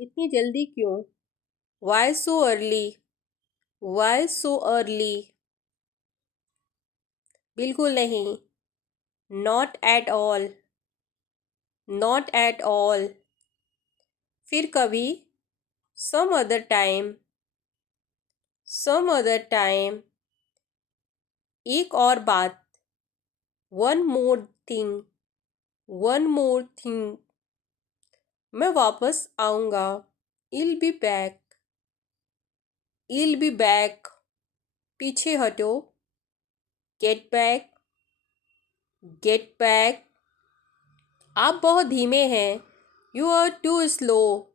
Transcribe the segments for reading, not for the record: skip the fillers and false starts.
इतनी जल्दी क्यों? Why so early? Why so early? बिल्कुल नहीं. Not at all. Not at all. फिर कभी. Some other time. Some other time. एक और बात. One more thing. One more thing. मैं वापस आऊँगा. I'll be back. I'll be back. पीछे हटो. Get back. Get back. आप बहुत धीमे हैं. You are too slow.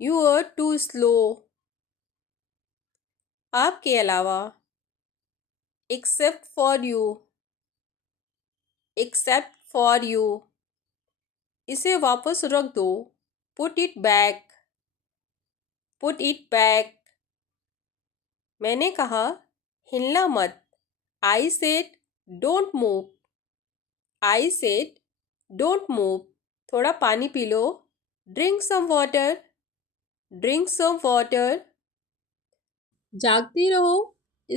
You are too slow. आपके अलावा. Except for you. Except for you. इसे वापस रख दो. Put it back. Put it back. मैंने कहा. हिलना मत. I said don't move. I said don't move. थोड़ा पानी P low. Drink some water. Drink some water. जागते रहो.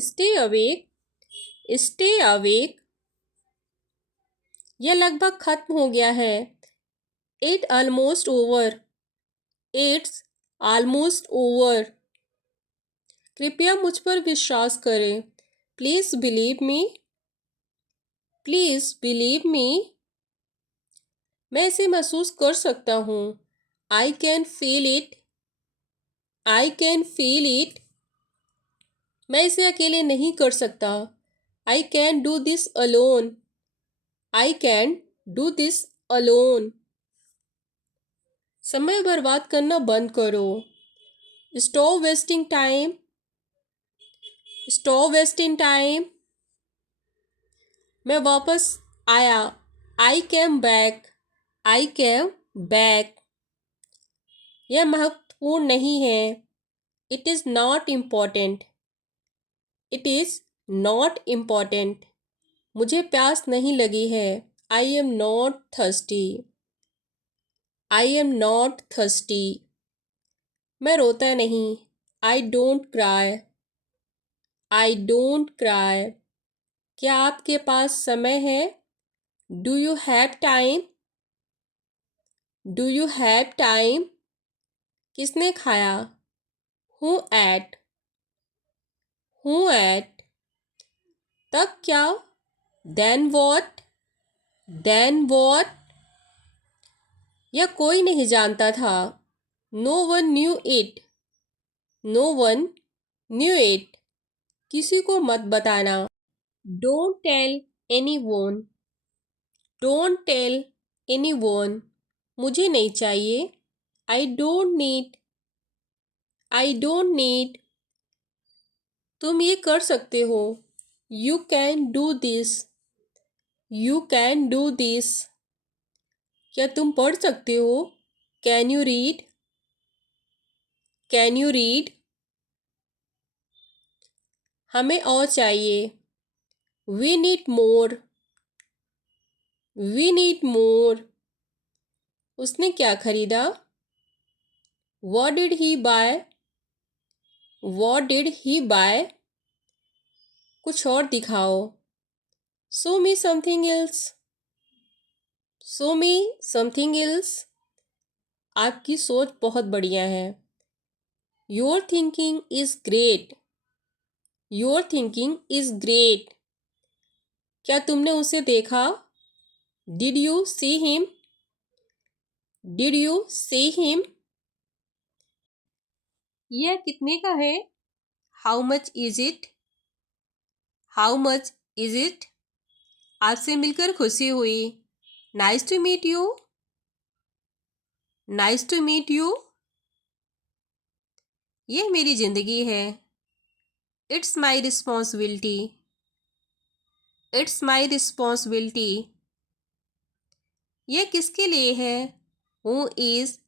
Stay awake. Stay awake. यह लगभग खत्म हो गया है. It almost over. It's almost over. कृपया मुझ पर विश्वास करें. Please believe me. Please believe me. मैं इसे महसूस कर सकता हूँ. I can feel it. I can feel it. मैं इसे अकेले नहीं कर सकता. I can do this alone. I can do this alone. समय बर्बाद करना बंद करो. Stop wasting time. Stop wasting time. मैं वापस आया. I came back. I came back. यह महत्वपूर्ण नहीं है. It is not important. It is not important. मुझे प्यास नहीं लगी है. I am not thirsty. I am not thirsty. मैं रोता नहीं. I don't cry. I don't cry. क्या आपके पास समय है? Do you have time? Do you have time? किसने खाया? Who ate? Who ate? तब क्या? Then what? Then what? यह कोई नहीं जानता था. No one knew it. No one knew it. किसी को मत बताना. Don't tell anyone. Don't tell anyone. मुझे नहीं चाहिए. I don't need. I don't need. तुम ये कर सकते हो. You can do this. You can do this. क्या तुम पढ़ सकते हो? Can you read? Can you read? हमें और चाहिए. We need more. We need more. उसने क्या खरीदा? What did he buy? What did he buy? कुछ और दिखाओ. Show me something else. Show me something else. आपकी सोच बहुत बढ़िया है. Your thinking is great. Your thinking is great. क्या तुमने उसे देखा? Did you see him? Did you see him? यह कितने का है? How much is it? How much is it? आपसे मिलकर खुशी हुई. Nice to meet you. Nice to meet you. यह मेरी ज़िंदगी है. It's my responsibility. It's my responsibility. यह किसके लिए है? Who is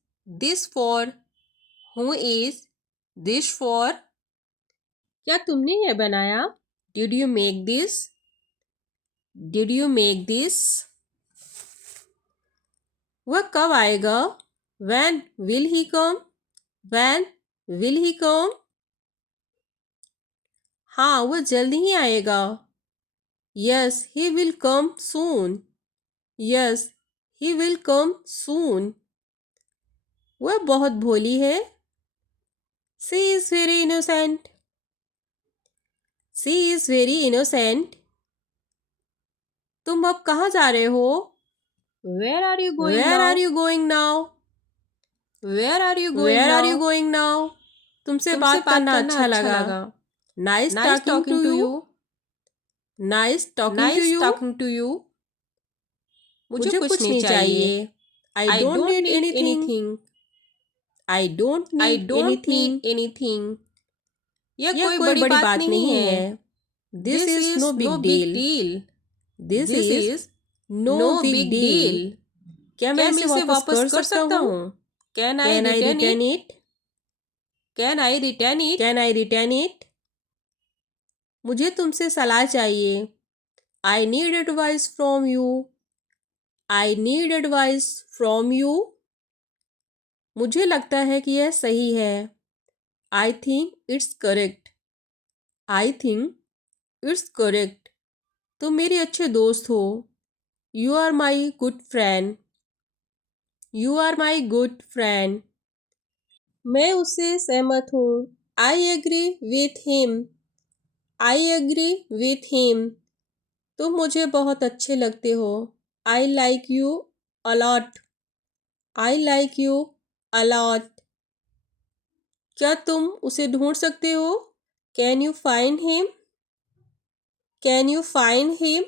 this for? Who is this for? क्या तुमने यह बनाया? Did you make this? Did you make this? वह कब आएगा? When will he come? When will he come? हाँ, वो जल्द ही आएगा. Yes, he will come soon. Yes, he will come soon. वह बहुत भोली है. She is very innocent. She is very innocent. तुम अब कहाँ जा रहे हो? Where are you going now? Where are you going now? Where are you going now? Where are you going now? तुमसे बात करना अच्छा लगा. Nice talking to you. Nice talking to you. मुझे कुछ नहीं चाहिए. I don't need anything. I don't need anything. यह कोई बड़ी बात नहीं है. This is no big deal. This is no big deal. क्या मैं इसे वापस कर सकता हूँ? Can I return it? Can I return it? Can I return it? मुझे तुमसे सलाह चाहिए. I need advice from you. I need advice from you. मुझे लगता है कि यह सही है. I think it's correct. I think it's correct. तुम मेरे अच्छे दोस्त हो. You are my good friend. You are my good friend. मैं उससे सहमत हूँ. I agree with him. I agree with him. तुम मुझे बहुत अच्छे लगते हो. I like you a lot. I like you a lot. क्या तुम उसे ढूंढ सकते हो? Can you find him? Can you find him?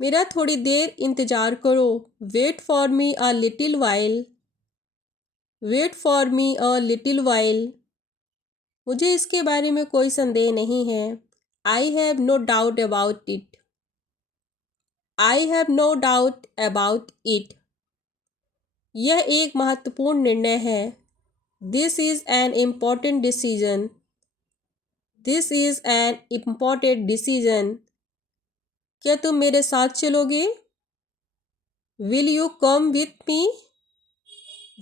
मेरा थोड़ी देर इंतज़ार करो. Wait for me a little while. Wait for me a little while. मुझे इसके बारे में कोई संदेह नहीं है. I have no doubt about it. I have no doubt about it. यह एक महत्वपूर्ण निर्णय है. This is an important decision. This is an important decision. क्या तुम मेरे साथ चलोगे? Will you come with me?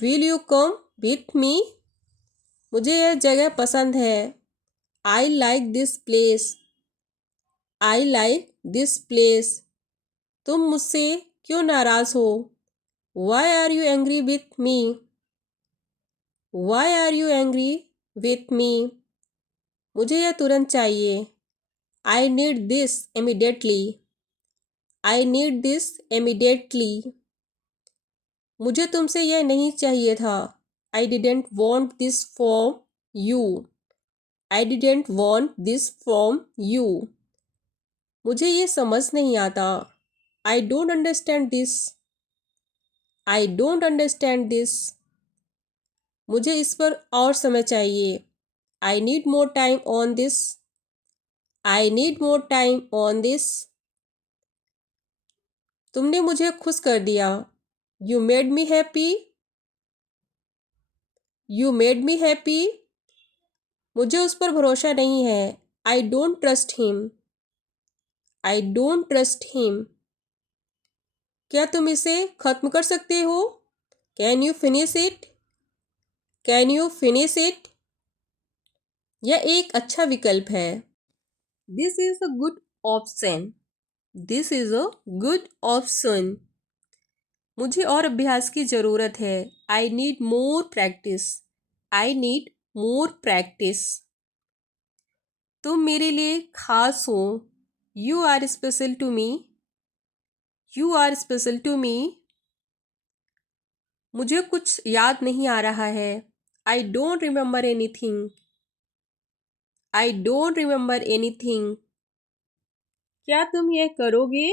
Will you come with me? मुझे यह जगह पसंद है. I like this place. I like this place. तुम मुझसे क्यों नाराज़ हो? Why are you angry with me? Why are you angry with me? मुझे यह तुरंत चाहिए. I need this immediately. I need this immediately. मुझे तुमसे यह नहीं चाहिए था. I didn't want this from you. I didn't want this from you. मुझे ये समझ नहीं आता. I don't understand this. I don't understand this. मुझे इस पर और समय चाहिए. I need more time on this. I need more time on this. तुमने मुझे खुश कर दिया. You made me happy. You made me happy. मुझे उस पर भरोसा नहीं है. I don't trust him. I don't trust him. क्या तुम इसे ख़त्म कर सकते हो? Can you finish it? Can you finish it? यह एक अच्छा विकल्प है. This is a good option. This is a good option. मुझे और अभ्यास की ज़रूरत है. I need more practice. I need more practice. तुम मेरे लिए खास हो. You are special to me. You are special to me. मुझे कुछ याद नहीं आ रहा है. I don't remember anything. I don't remember anything. क्या तुम यह करोगे?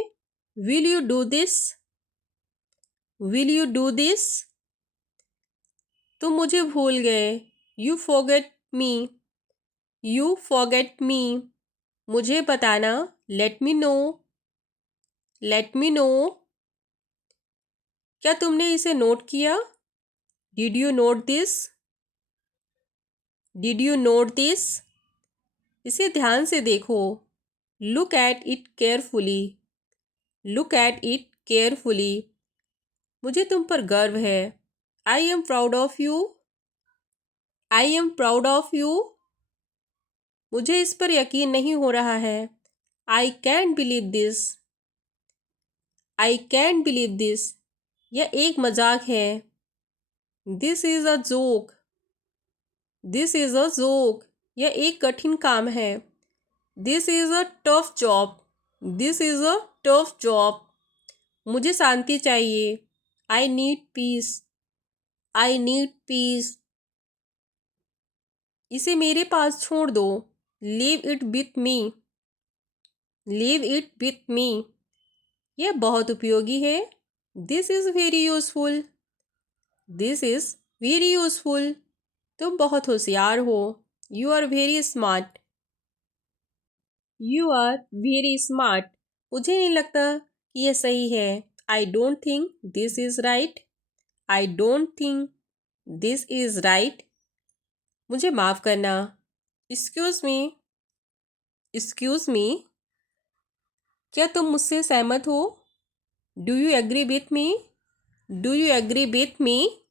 Will you do this? Will you do this? तुम मुझे भूल गए. You forget me. You forget me. मुझे बताना. Let me know. Let me know. क्या तुमने इसे नोट किया? Did you note this? Did you note this? इसे ध्यान से देखो. Look at it carefully. Look at it carefully. मुझे तुम पर गर्व है. I am proud of you. I am proud of you. मुझे इस पर यकीन नहीं हो रहा है। I can't believe this. I can't believe this. यह एक मजाक है। This is a joke. This is a joke. यह एक कठिन काम है। This is a tough job. This is a tough job. मुझे शांति चाहिए। I need piece. I need piece. इसे मेरे पास छोड़ दो। Leave it with me. Leave it with me. यह बहुत उपयोगी है। This is very useful. This is very useful. तुम बहुत होशियार हो। You are very smart. You are very smart. मुझे नहीं लगता कि यह सही है। I don't think this is right. I don't think this is right. मुझे माफ़ करना। Excuse me. Excuse me. क्या तुम मुझसे सहमत हो? Do you agree with me? Do you agree with me?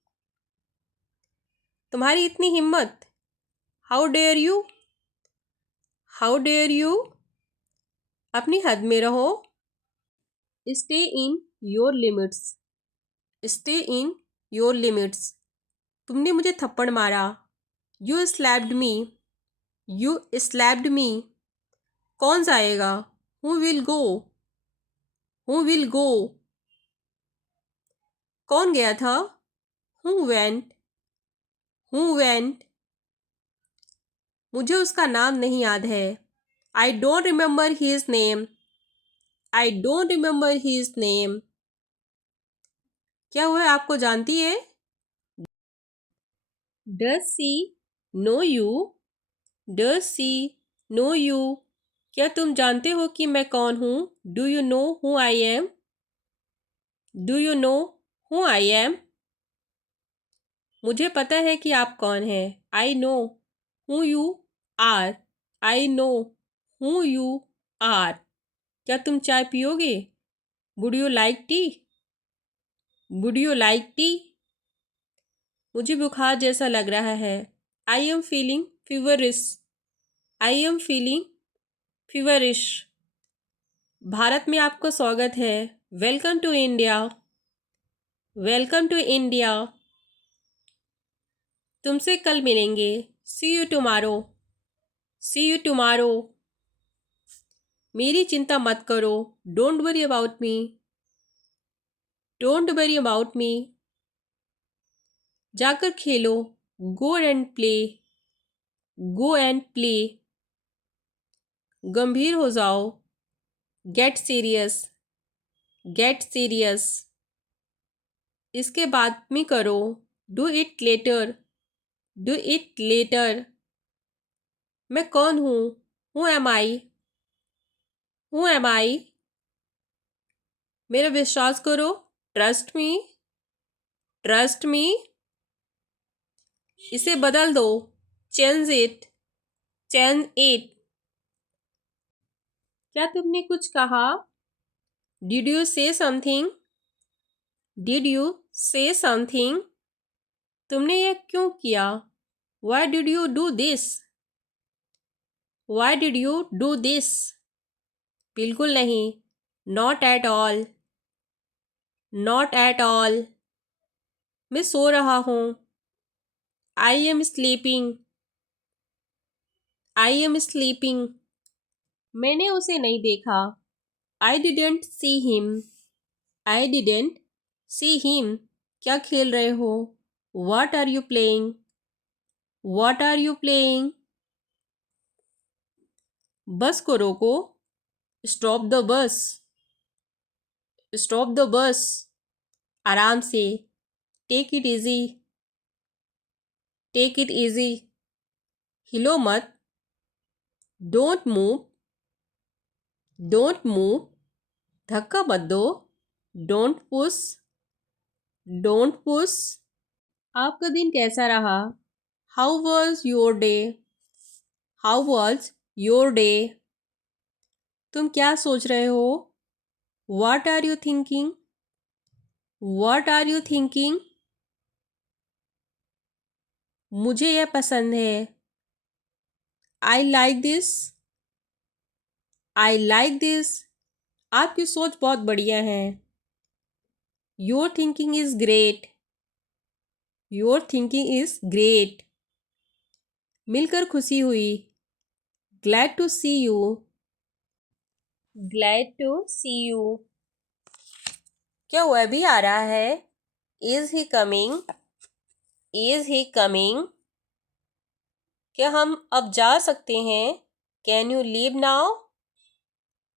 तुम्हारी इतनी हिम्मत। How dare you? How dare you? अपनी हद में रहो। Stay in your limits. Stay in your limits. तुमने मुझे थप्पड़ मारा। You slapped me. You slapped me. कौन जाएगा? Who will go? Who will go? कौन गया था? Who went? Who went? मुझे उसका नाम नहीं याद है। I don't remember his name. I don't remember his name. क्या वह आपको जानती है? Does she know you? Does she know you? क्या तुम जानते हो कि मैं कौन हूँ? Do you know who I am? Do you know who I am? मुझे पता है कि आप कौन हैं। I know who you are. I know who you are. क्या तुम चाय पियोगे? Would you like tea? Would you like tea? मुझे बुखार जैसा लग रहा है। I am feeling feverish. I am feeling feverish. Bharat में आपका स्वागत है। Welcome to India. Welcome to India. तुमसे कल मिलेंगे। See you tomorrow. See you tomorrow. मेरी चिंता मत करो। Don't worry about me. Don't worry about me. जाकर खेलो। Go and play. Go and play. गंभीर हो जाओ। Get serious. Get serious. इसके बाद में करो। Do it later. Do it later. मैं कौन हूँ? Who am I? Who am I? मेरा विश्वास करो। Trust me. ट्रस्ट मी। इसे बदल दो। Change it. Change it. क्या तुमने कुछ कहा? Did you say something? Did you say something? तुमने यह क्यों किया? Why did you do this? Why did you do this? बिल्कुल नहीं। Not at all. Not at all. मैं सो रहा हूँ। I am sleeping. I am sleeping. मैंने उसे नहीं देखा। I didn't see him. I didn't see him. क्या खेल रहे हो? What are you playing? What are you playing? Bus को रोको। Stop the bus. Stop the bus. आराम से। Take it easy. Take it easy. हिलो मत। Don't move. Don't move. धक्का मत दो। Don't push. Don't push. आपका दिन कैसा रहा? How was your day? How was your day? तुम क्या सोच रहे हो? What are you thinking? What are you thinking? मुझे यह पसंद है। I like this. I like this. आपकी सोच बहुत बढ़िया है। Your thinking is great. Your thinking is great. मिलकर खुशी हुई। Glad to see you. Glad to see you. क्या वह भी आ रहा है? Is he coming? Is he coming? क्या हम अब जा सकते हैं? Can you leave now?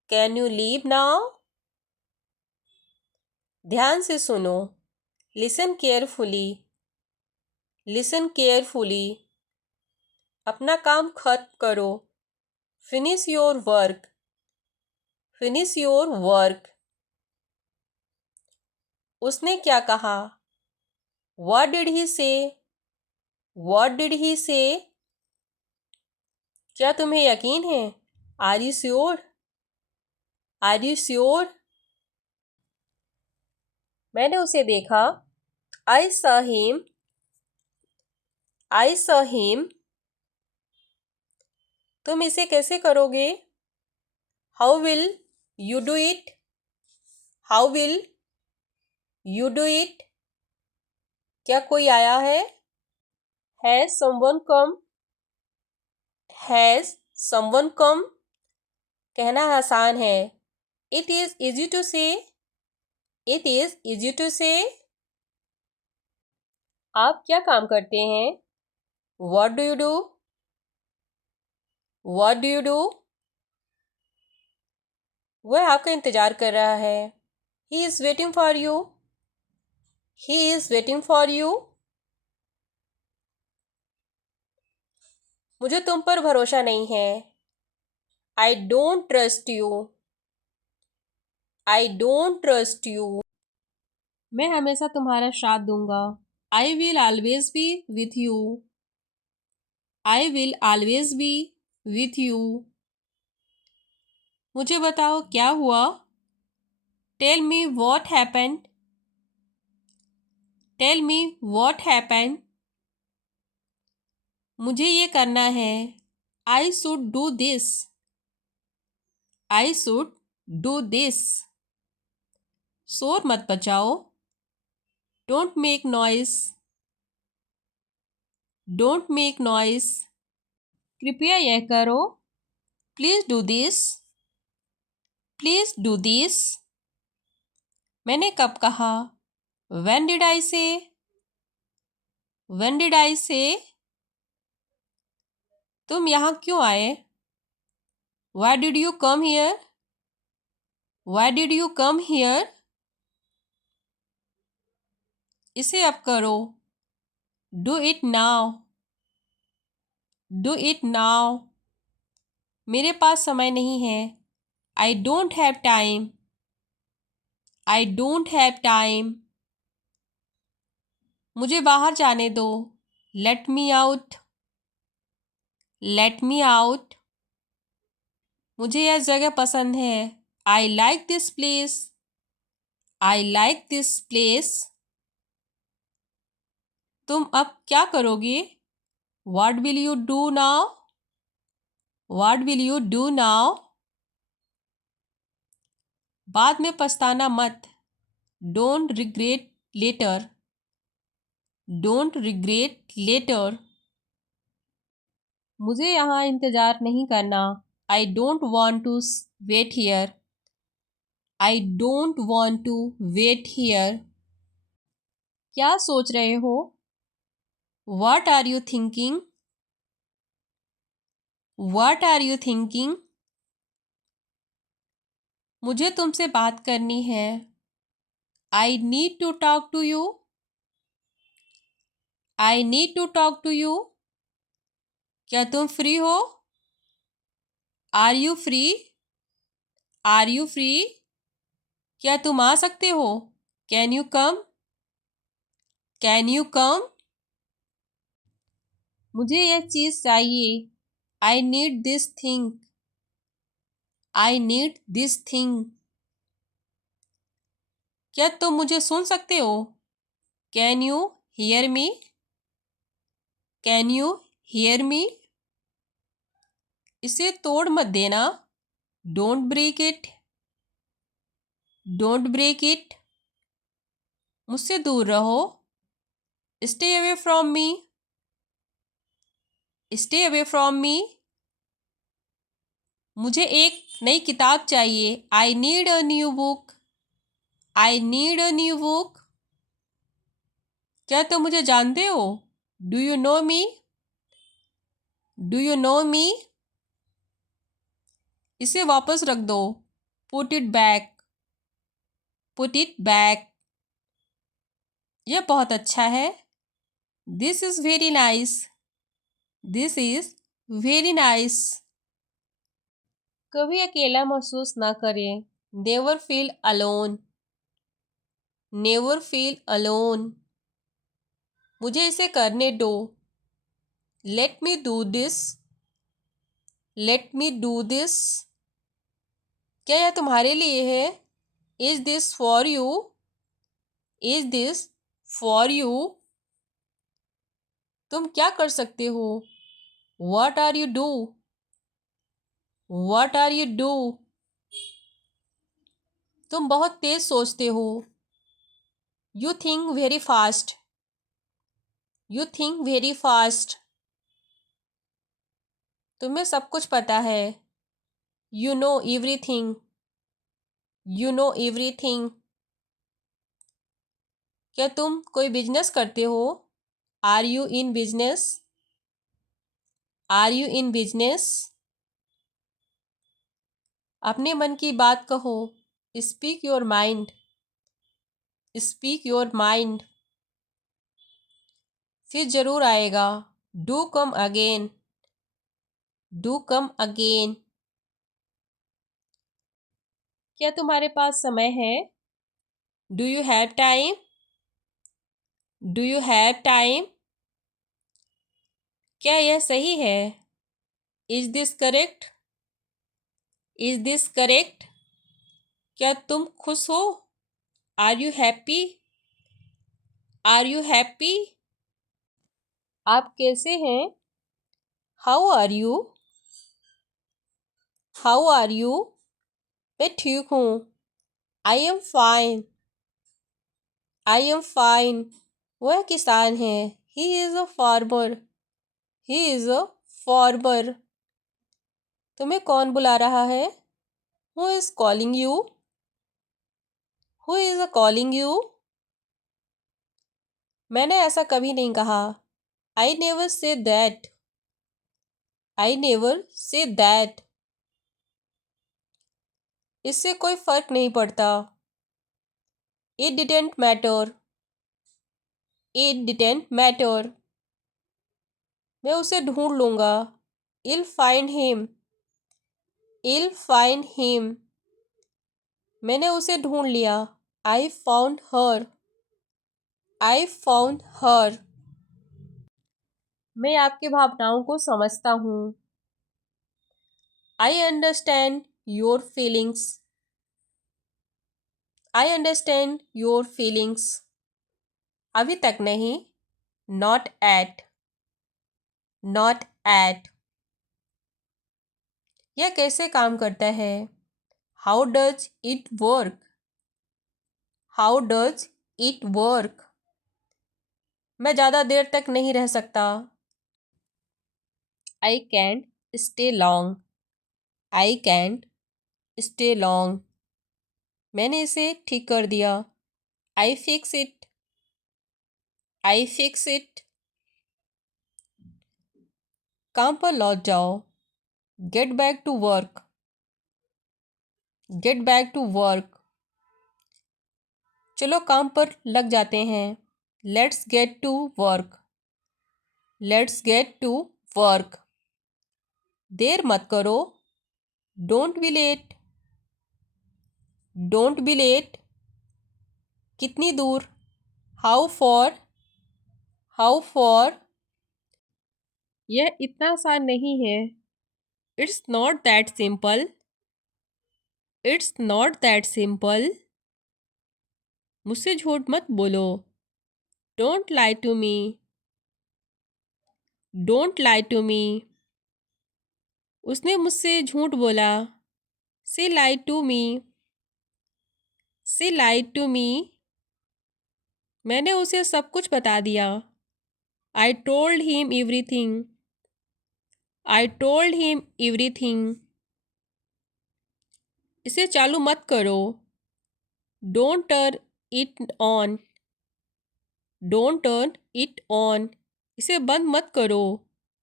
Can you leave now? ध्यान से सुनो। Listen carefully. Listen carefully. अपना काम खत्म करो। Finish your work. Finish your work. उसने क्या कहा? What did he say? What did he say? क्या तुम्हें यकीन है? Are you sure? Are you sure? मैंने उसे देखा। I saw him. I saw him. तुम इसे कैसे करोगे? How will you do it? How will you do it? क्या कोई आया है? Has someone come? Has someone come? कहना आसान है। It is easy to say. It is easy to say. आप क्या काम करते हैं? What do you do? What do you do? वह आपका इंतजार कर रहा है। He is waiting for you. He is waiting for you. मुझे तुम पर भरोसा नहीं है। I don't trust you. I don't trust you. मैं हमेशा तुम्हारा साथ दूंगा। I will always be with you. I will always be with you. मुझे बताओ क्या हुआ? Tell me what happened. Tell me what happened. मुझे ये करना है। I should do this. I should do this. शोर मत बचाओ। Don't make noise. Don't make noise. कृपया यह करो। Please do this. Please do this. मैंने कब कहा? When did I say? When did I say? तुम यहाँ क्यों आए? Why did you come here? Why did you come here? इसे अब करो। Do it now. Do it now. मेरे पास समय नहीं है। I don't have time. I don't have time. मुझे बाहर जाने दो। Let me out. Let me out. मुझे यह जगह पसंद है। I like this place. I like this place. तुम अब क्या करोगे? What will you do now? What will you do now? बाद में पछताना मत। Don't regret later. Don't regret later. मुझे यहाँ इंतज़ार नहीं करना। I don't want to wait here. I don't want to wait here. क्या सोच रहे हो? What are you thinking? What are you thinking? मुझे तुमसे बात करनी है। I need to talk to you. I need to talk to you. क्या तुम फ्री हो? Are you free? Are you free? क्या तुम आ सकते हो? Can you come? Can you come? मुझे यह चीज़ चाहिए। I need this thing. I need this thing. क्या तुम मुझे सुन सकते हो? Can you hear me? Can you hear me? इसे तोड़ मत देना। Don't break it. Don't break it. मुझसे दूर रहो। Stay away from me. Stay away from me. मुझे एक नई किताब चाहिए। I need a new book. I need a new book. क्या तुम मुझे जानते हो? Do you know me? Do you know me? इसे वापस रख दो। Put it back. Put it back. यह बहुत अच्छा है। This is very nice. This is very nice. कभी अकेला महसूस ना करें। Never feel alone. Never feel alone. मुझे इसे करने दो। Let me do this. Let me do this. क्या यह तुम्हारे लिए है? Is this for you? Is this for you? तुम क्या कर सकते हो? What are you do? What are you do? तुम बहुत तेज सोचते हो। You think very fast. You think very fast. तुम्हें सब कुछ पता है। You know everything. You know everything. क्या तुम कोई बिजनेस करते हो? Are you in business? Are you in business? अपने मन की बात कहो। Speak your mind. Speak your mind. फिर जरूर आएगा। Do come again. Do come again. क्या तुम्हारे पास समय है? Do you have time? Do you have time? क्या यह सही है? Is this correct? Is this correct? क्या तुम खुश हो? Are you happy? Are you happy? आप कैसे हैं? How are you? How are you? मैं ठीक हूँ। I am fine. I am fine. वह किसान है। He is a farmer. He is a farmer. तुम्हें कौन बुला रहा है? Who is calling you? Who is calling you? मैंने ऐसा कभी नहीं कहा। I never say that. I never say that. इससे कोई फर्क नहीं पड़ता। It didn't matter. It didn't matter. मैं उसे ढूंढ लूँगा। इल फाइंड हिम। इल फाइंड हिम। मैंने उसे ढूंढ लिया। I found her. I found her. मैं आपकी भावनाओं को समझता हूँ। I understand your feelings. I understand your feelings. अभी तक नहीं। Not eight. Not at. यह कैसे काम करता है? How does it work? How does it work? मैं ज़्यादा देर तक नहीं रह सकता। आई can't stay long. I can't stay long. मैंने इसे ठीक कर दिया। I fix it. I fix it. काम पर लौट जाओ। Get back to work. Get back to work. चलो काम पर लग जाते हैं। Let's get to work. Let's get to work. देर मत करो। Don't be late. Don't be late. कितनी दूर? How far? How far? यह इतना आसान नहीं है। It's not that simple. It's not that simple. मुझसे झूठ मत बोलो। Don't lie to me. Don't lie to me. उसने मुझसे झूठ बोला। She lied to me. She lied to me. मैंने उसे सब कुछ बता दिया। I told him everything. I told him everything. इसे चालू मत करो। Don't turn it on. Don't turn it on. इसे बंद मत करो।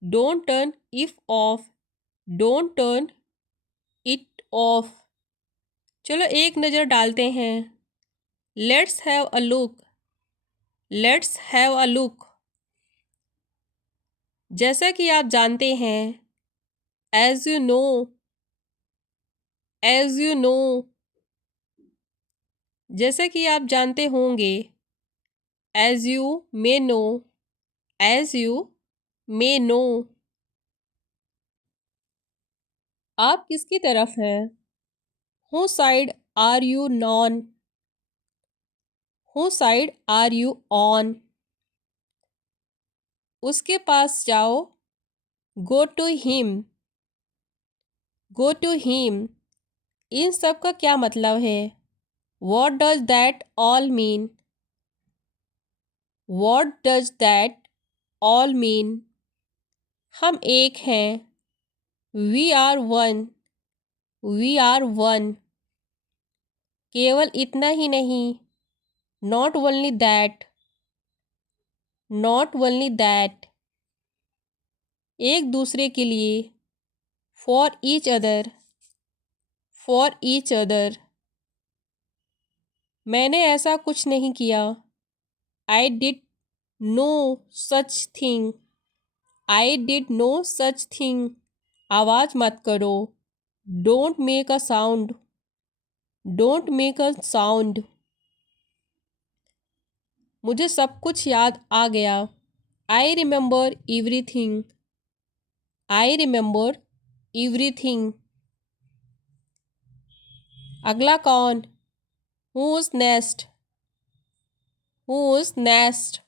Don't turn if off. Don't turn it off. चलो एक नज़र डालते हैं। Let's have a look. Let's have a look. जैसा कि आप जानते हैं। As you know. As you know. जैसा कि आप जानते होंगे। As you may know. As you may know. आप किसकी तरफ हैं? Who side are you none? Who side are you on? उसके पास जाओ। Go to him. Go to him. इन सब का क्या मतलब है? What does that all mean? What does that all mean? हम एक हैं। We are one. We are one. केवल इतना ही नहीं। Not only that. Not only that. एक दूसरे के लिए। For each other. For each other. मैंने ऐसा कुछ नहीं किया। I did no such thing. I did no such thing. आवाज़ मत करो। Don't make a sound. Don't make a sound. मुझे सब कुछ याद आ गया। I remember everything. I remember everything. अगला कौन? Who's next. Who's nest.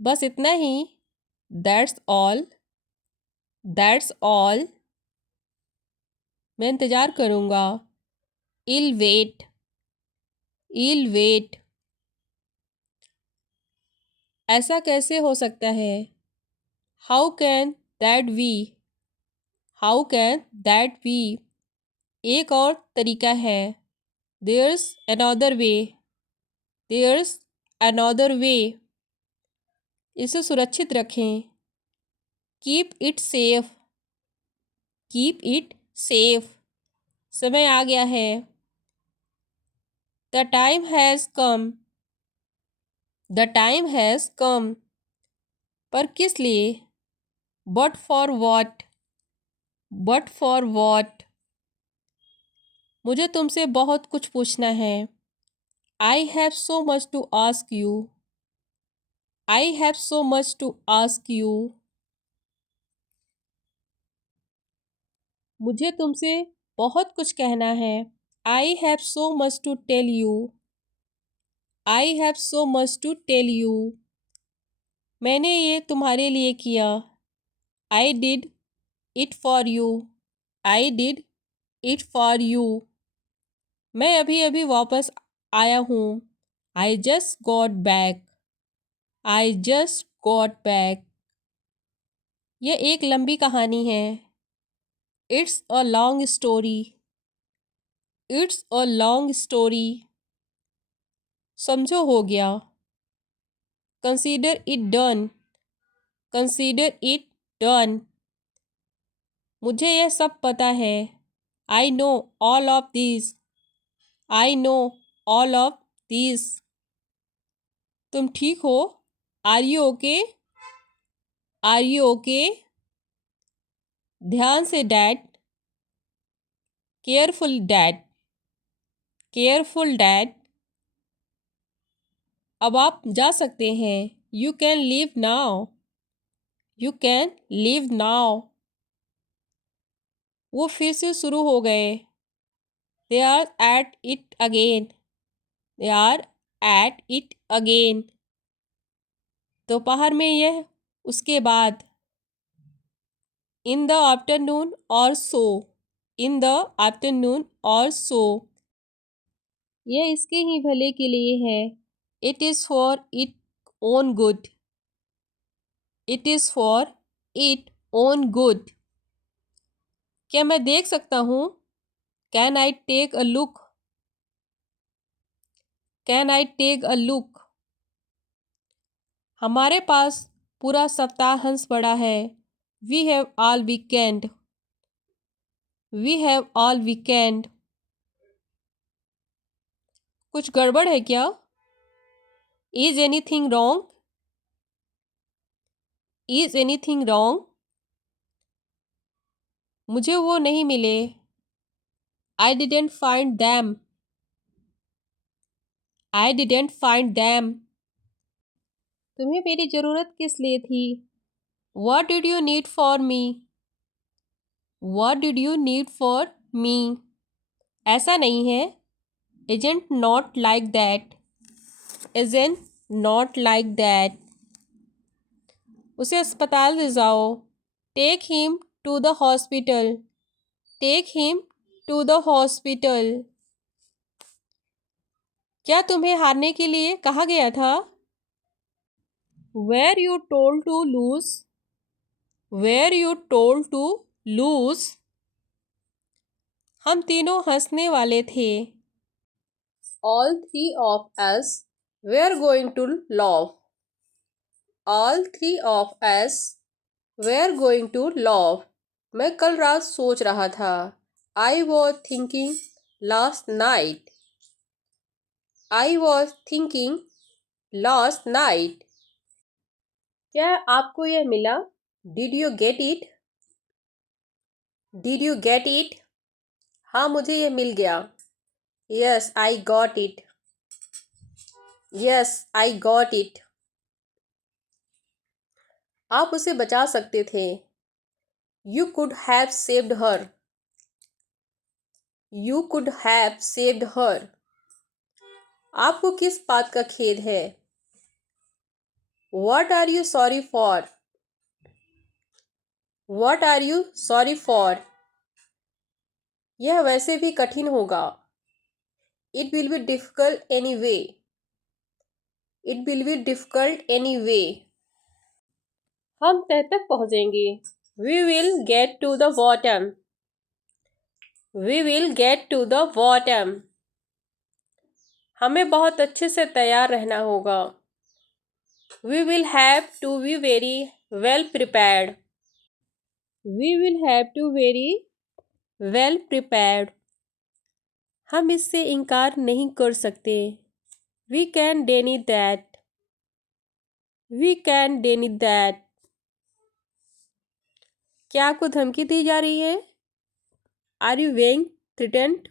बस इतना ही। That's all. That's all. मैं इंतज़ार करूँगा। I'll wait. I'll wait. ऐसा कैसे हो सकता है? How can that be? How can that be? एक और तरीका है। There's another way. There's another way. इसे सुरक्षित रखें। Keep it safe. Keep it safe. समय आ गया है। The time has come. The time has come. पर किस लिए? But for what? But for what? मुझे तुमसे बहुत कुछ पूछना है। I have so much to ask you. I have so much to ask you. मुझे तुमसे बहुत कुछ कहना है। I have so much to tell you. I have so much to tell you. मैंने ये तुम्हारे लिए किया। I did it for you. I did it for you. मैं अभी अभी वापस आया हूँ। I just got back. I just got back. यह एक लंबी कहानी है। It's a long story. It's a long story. समझो हो गया। Consider it done. Consider it done. मुझे यह सब पता है। I know all of this. I know all of this. तुम ठीक हो? Are you okay? Are you okay? ध्यान से dad. Careful dad. Careful dad. अब आप जा सकते हैं। You can leave now. You can leave now. वो फिर से शुरू हो गए। They are at it again. They are at it again. दोपहर में यह उसके बाद, इन द आफ्टरनून और सो, इन द आफ्टरनून और सो, यह इसके ही भले के लिए है। It is for it own good, it is for it own good, क्या मैं देख सकता हूँ? Can I take a look, can I take a look, हमारे पास पूरा सप्ताह हंस पड़ा है। We have all weekend, we have all weekend, कुछ गड़बड़ है क्या? Is anything wrong, is anything wrong, मुझे वो नहीं मिले। I didn't find them, I didn't find them, तुम्हें मेरी ज़रूरत किस लिए थी? What did you need for me? What did you need for me? ऐसा नहीं है। Isn't not like that. Isn't not like that. उसे अस्पताल ले जाओ। Take him to the hospital. Take him to the hospital. क्या तुम्हें हारने के लिए कहा गया था? Were you told to lose? Were you told to lose? हम तीनों हंसने वाले थे। All three of us were going to laugh. All three of us were going to laugh. मैं कल रात सोच रहा था। I was thinking last night. I was thinking last night. क्या आपको यह मिला? Did you get it? Did you get it? हाँ, मुझे यह मिल गया। Yes, I got it. Yes, I got it. आप उसे बचा सकते थे। You could have saved her. You could have saved her. आपको किस बात का खेद है? What are you sorry for? What are you sorry for? यह वैसे भी कठिन होगा। It will be difficult anyway. It will be difficult anyway. हम तह तक पहुँचेंगे। We will get to the bottom. We will get to the bottom. हमें बहुत अच्छे से तैयार रहना होगा। We will have to be very well prepared. We will have to very well prepared. हम इससे इनकार नहीं कर सकते। We can deny that. We can deny that. क्या आपको धमकी दी जा रही है? Are you being threatened?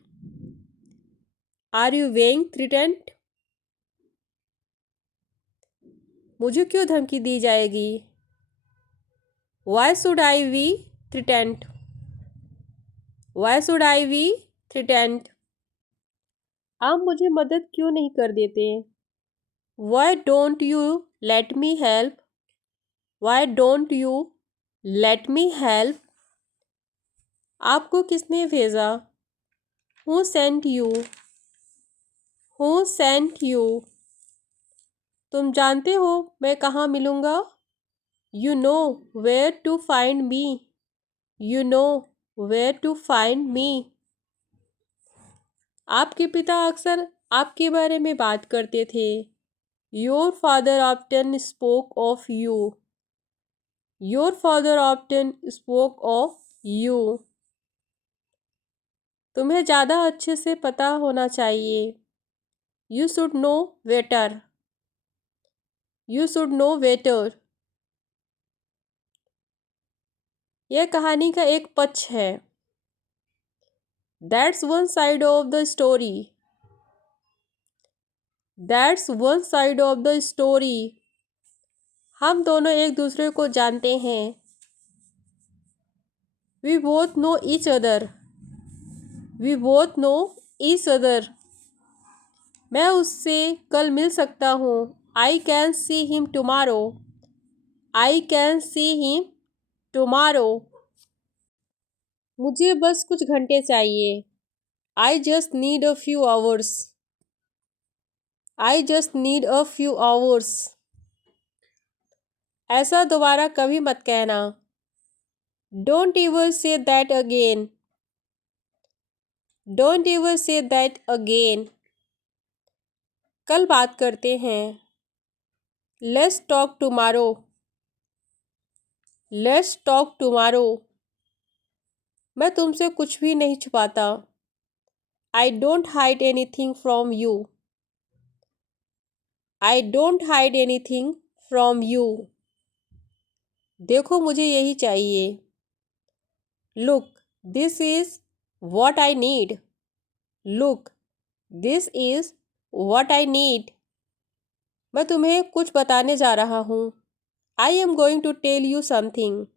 Are you being threatened? मुझे क्यों धमकी दी जाएगी? Why should I be threatened? Why should I be threatened? आप मुझे मदद क्यों नहीं कर देते? Why don't you let me help? Why don't you let me help? आपको किसने भेजा? Who sent you? Who sent you? तुम जानते हो मैं कहाँ मिलूँगा? You know where to find me. You know where to find me. आपके पिता अक्सर आपके बारे में बात करते थे। Your father often spoke of you. Your father often spoke of you. तुम्हें ज़्यादा अच्छे से पता होना चाहिए। You should know better. You should know better. यह कहानी का एक पक्ष है। That's one side of the story. That's one side of the story. हम दोनों एक दूसरे को जानते हैं। We both know each other. We both know each other. मैं उससे कल मिल सकता हूँ। I can see him tomorrow. I can see him tomorrow. मुझे बस कुछ घंटे चाहिए. I just need a few hours. I just need a few hours. ऐसा दोबारा कभी मत कहना. Don't ever say that again. Don't ever say that again. कल बात करते हैं. Let's talk tomorrow. Let's talk tomorrow. मैं तुमसे कुछ भी नहीं छुपाता. I don't hide anything from you. I don't hide anything from you. देखो मुझे यही चाहिए. Look, this is what I need. Look, this is what I need. मैं तुम्हें कुछ बताने जा रहा हूँ. I am going to tell you something.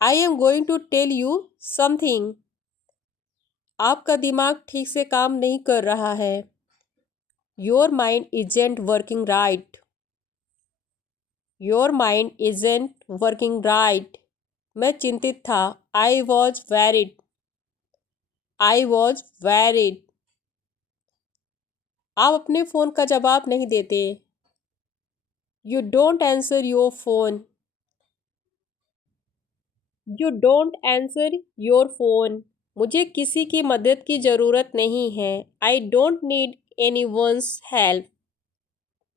I am going to tell you something. आपका दिमाग ठीक से काम नहीं कर रहा है. Your mind isn't working right. Your mind isn't working right. मैं चिंतित था. I was worried. I was worried. आप अपने फ़ोन का जवाब नहीं देते. You don't answer your phone. You don't answer your phone. मुझे किसी की मदद की ज़रूरत नहीं है. I don't need anyone's help.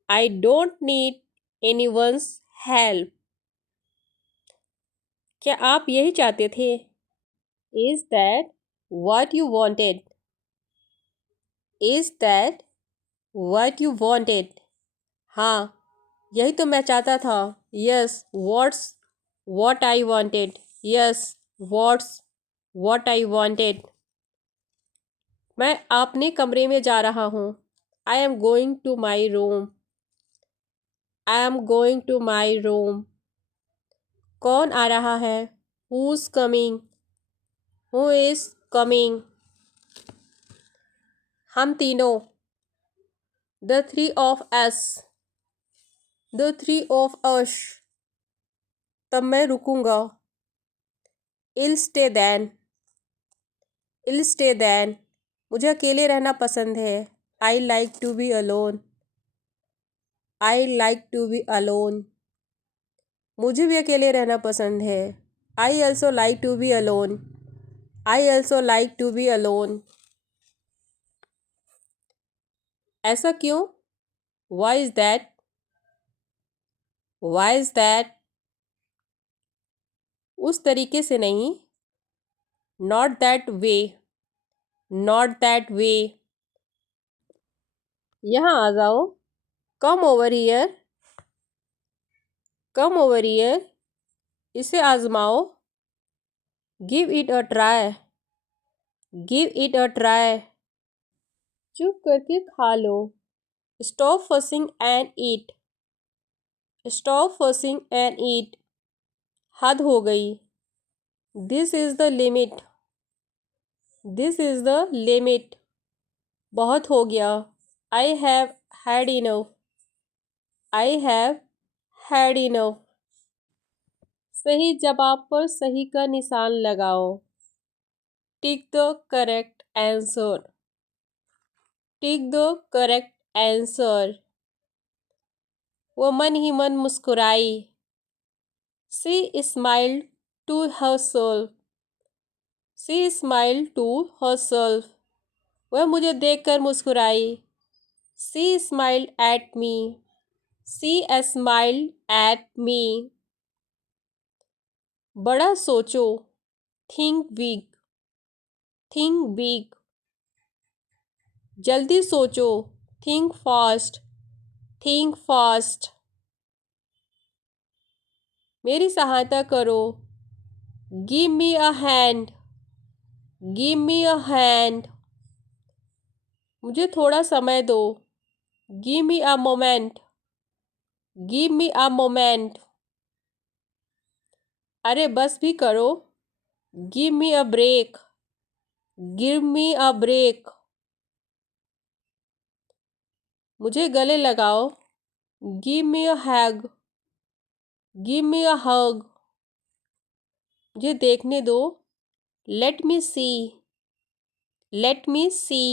I don't need anyone's help. क्या आप यही चाहते थे? Is that what you wanted? Is that what you wanted? हाँ, यही तो मैं चाहता था. Yes, what I wanted. Yes, what I wanted. मैं अपने कमरे में जा रहा हूँ. I am going to my room. I am going to my room. कौन आ रहा है? Who's coming? Who is coming? हम तीनों. The three of us. The three of us. तब मैं रुकूंगा. I'll stay then. I'll stay then. मुझे अकेले रहना पसंद है. I like to be alone. I like to be alone. मुझे भी अकेले रहना पसंद है. I also like to be alone. I also like to be alone. ऐसा क्यों? Why is that? Why is that? उस तरीके से नहीं. Not that way. Not that way. यहाँ आ जाओ. Come over here. Come over here. इसे आजमाओ. Give it a try. Give it a try. चुप करके खा लो. Stop fussing and eat. Stop fussing and eat. हद हो गई. This is the limit. This is the limit. बहुत हो गया. I have had enough. I have had enough. सही जवाब पर सही का निशान लगाओ. Tick the correct answer. Tick the correct answer. वो मन ही मन मुस्कुराई. She smiled to herself. She smiled to herself. वह मुझे देखकर मुस्कुराई. She smiled at me. She smiled at me. बड़ा सोचो. Think big. Think big. जल्दी सोचो. Think fast. Think fast. मेरी सहायता करो. Give me a hand. Give me a hand. मुझे थोड़ा समय दो. Give me a moment. Give me a moment. अरे बस भी करो. Give me a break. Give me a break. मुझे गले लगाओ. Give me a hug. Give me a hug, मुझे देखने दो। Let me see, let me सी।